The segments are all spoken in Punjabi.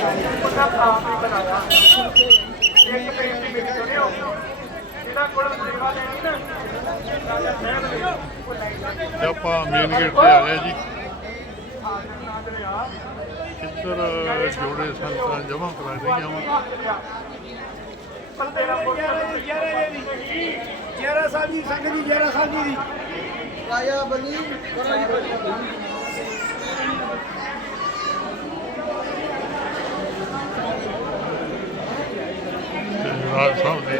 ਇੱਕ ਕੋਲ ਲੈਣੀ ਨਾ ਜੇ ਆਪਾਂ ਮੇਨ ਗੇਟ ਤੇ ਆ ਗਏ ਜੀ ਕਿੱਧਰ ਜੋੜੇ ਸੰਤਾਂ ਜਮਾ ਕਰਾ ਆ ਵਾ ਜੇਰਾ ਸਾਹਿਬ ਜੀ ਸੰਗ ਜੀ ਜੇਰਾ ਸਾਹਿਬ ਜੀ ਦੀ ਆਇਆ ਬਲੀ ਬਲੀ ਸਾਹਿਬ ਦੇ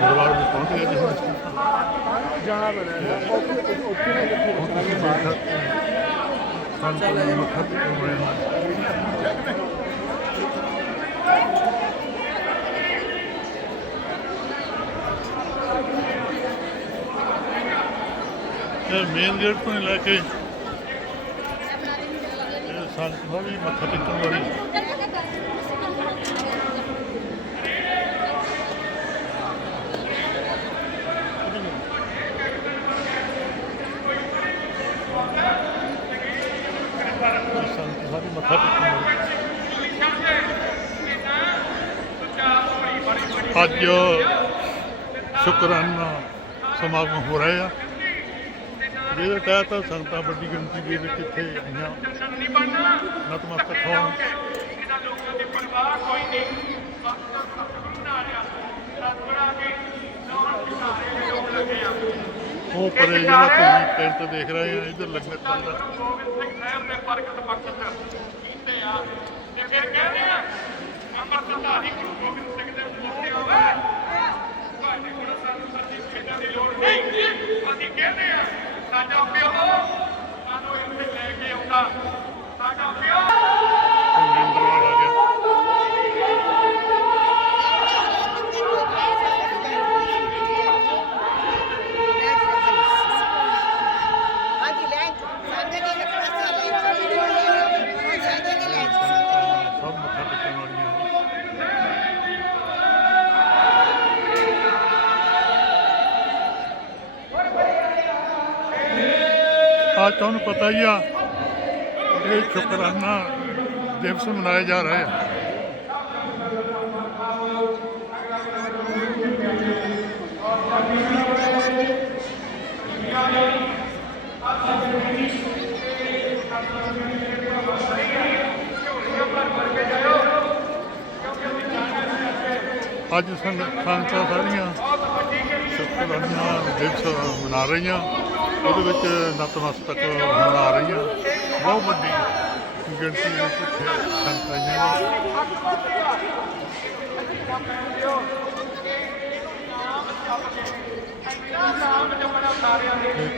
ਦਰਬਾਰ ਵਿੱਚ ਪਹੁੰਚ ਗਏ ਜੀ ਜਾਣਾ ਬਣਿਆ ਉੱਥੇ ਨਾ ਕਿੱਥੇ ਰੁਕਣਾ ਕਿ ਬਾਹਰ ਸੰਤ ਮੇਨ ਗੇਟ ਤੋਂ ਲੈ ਕੇ ਸੰਤ ਵੀ ਮੱਥਾ ਟੇਕਣ ਵਾਲੀ ਮੱਥਾ ਅੱਜ ਸ਼ੁਕਰਾਨਾ ਸਮਾਗਮ ਹੋ ਰਿਹਾ ਹੈ ਜਿਹਦੇ ਤਹਿਤ ਸੰਤਾਂ ਵੱਡੀ ਗਿਣਤੀ ਦੇ ਵਿੱਚ ਇੱਥੇ ਆਈਆਂ ਨਤਮਸਤਕ ਹੋਣ ਇਹਨਾਂ ਲੋਕਾਂ ਦੀ ਪਰਵਾਹ ਕੋਈ ਨਹੀਂ ਉਹ ਪਰੇ ਜਿਹੜਾ ਤੁਸੀਂ ਟੈਂਟ ਦੇਖ ਰਹੇ ਹੋ ਇਧਰ ਲੱਗਣ ਚੱਲਦਾ ਸਾਡਾ ਪਿਓ ਸਾਨੂੰ ਇੱਥੇ ਲੈ ਕੇ ਆਉਂਦਾ ਆ ਤੁਹਾਨੂੰ ਪਤਾ ਹੀ ਆ ਇਹ ਸ਼ੁਕਰਾਨਾ ਦਿਵਸ ਮਨਾਇਆ ਜਾ ਰਿਹਾ ਹੈ ਅੱਜ ਸੰਗਤਾਂ ਸਾਰੀਆਂ ਸ਼ੁਕਰਾਨਾ ਦਿਵਸ ਮਨਾ ਰਹੀਆਂ ਉਹਦੇ ਵਿੱਚ ਨਤਮਸਤਕ ਹੋਣ ਆ ਰਹੀ ਰਹੀਆਂ ਬਹੁਤ ਵੱਡੀ ਗਿਣਤੀ ਵਿੱਚ ਸੰਤਾਂ ਨੇ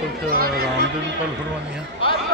ਕੁਝ ਰਾਮ ਦੇ ਵੀ ਕਲ ਫਰਮਾਨੀਆਂ